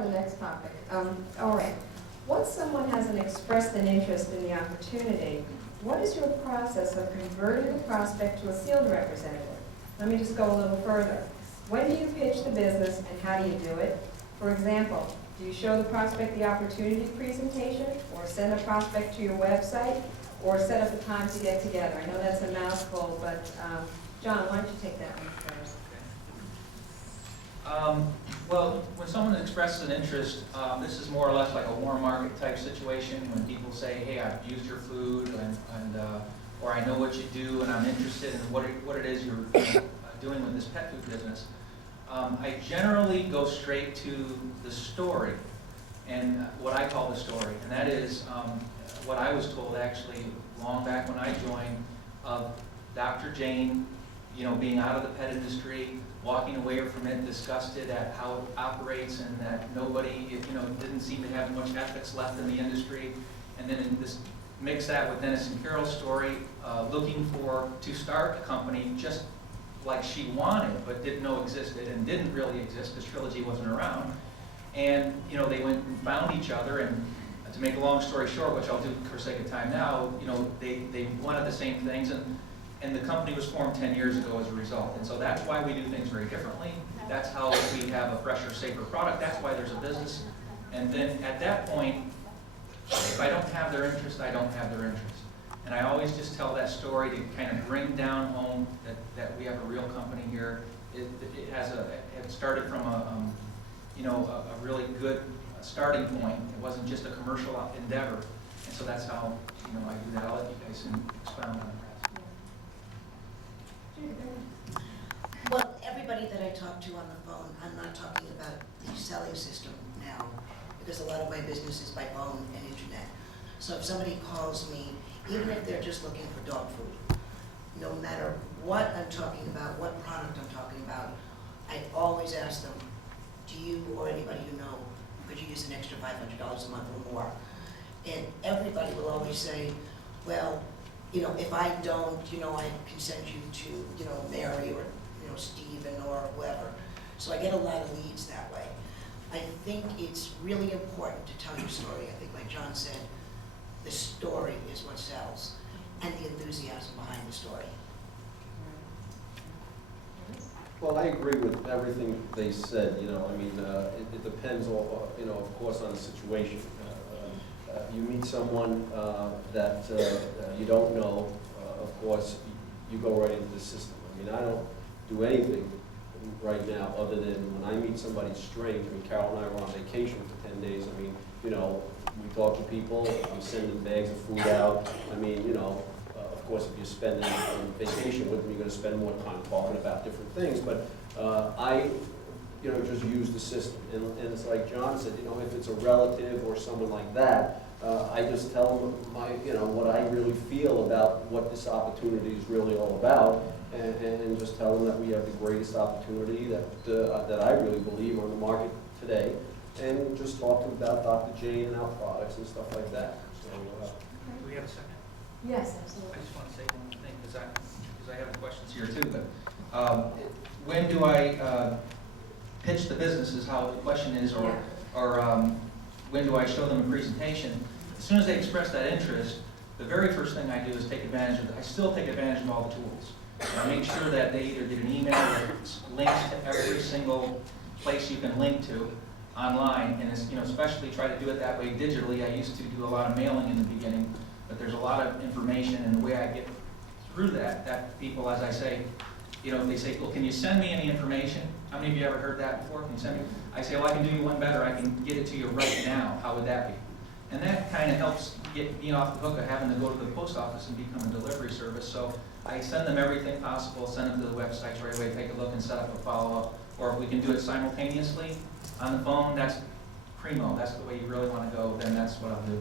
on the next topic. All right. Once someone hasn't expressed an interest in the opportunity, what is your process of converting the prospect to a field representative? Let me just go a little further. When do you pitch the business and how do you do it? For example, do you show the prospect the opportunity presentation, or send a prospect to your website, or set up a time to get together? I know that's a mouthful, but John, why don't you take that one first? Well, when someone expresses an interest, this is more or less like a warm market type situation when people say, hey, I've used your food, or I know what you do and I'm interested in what it is you're doing with this pet food business. I generally go straight to the story, and what I call the story, and that is what I was told actually long back when I joined of Dr. Jane, being out of the pet industry, walking away from it, disgusted at how it operates, and that nobody, didn't seem to have much ethics left in the industry. And then mix that with Dennis and Carol's story, looking to start a company just like she wanted, but didn't know existed and didn't really exist because Trilogy wasn't around. And they went and found each other, and to make a long story short, which I'll do for sake of time now, they wanted the same things, and the company was formed 10 years ago as a result. And so that's why we do things very differently. That's how we have a fresher, safer product. That's why there's a business. And then at that point, if I don't have their interest, I don't have their interest. And I always just tell that story to kind of bring down home that we have a real company here. It started from a really good starting point. It wasn't just a commercial endeavor. And so that's how I do that. I'll let you guys expound on that. Well, everybody that I talk to on the phone, I'm not talking about the selling system now, because a lot of my business is by phone and internet. So if somebody calls me, even if they're just looking for dog food, no matter what I'm talking about, what product I'm talking about, I always ask them, do you or anybody you know, could you use an extra $500 a month or more? And everybody will always say, well, if I don't, I can send you to, Mary or, Stephen or whoever. So I get a lot of leads that way. I think it's really important to tell your story. I think like John said, the story is what sells, and the enthusiasm behind the story. Well, I agree with everything they said. It depends, of course, on the situation. You meet someone that you don't know, of course, you go right into the system. I don't do anything right now other than when I meet somebody strange. Carol and I were on vacation for 10 days. We talk to people. I'm sending bags of food out. Of course, if you're spending on vacation with them, you're going to spend more time talking about different things. But I just use the system. And it's like John said, if it's a relative or someone like that, I just tell them what I really feel about what this opportunity is really all about, and just tell them that we have the greatest opportunity that I really believe on the market today, and just talk to them about Dr. Jane and our products and stuff like that. So, Do we have a second? Yes, absolutely. I just want to say one thing, because I have questions here too, but when do I pitch the business is how the question is, or when do I show them a presentation? As soon as they express that interest, the very first thing I do is I still take advantage of all the tools. I make sure that they either get an email that links to every single place you can link to online, and especially try to do it that way digitally. I used to do a lot of mailing in the beginning, but there's a lot of information, and the way I get through that people, as I say, if they say, well, can you send me any information? How many of you ever heard that before? Can you send me? I say, well, I can do you one better. I can get it to you right now. How would that be? And that kind of helps get me off the hook of having to go to the post office and become a delivery service. So I send them everything possible, send them to the websites right away, take a look and set up a follow-up. Or if we can do it simultaneously on the phone, that's primo. That's the way you really want to go, then that's what I'll do.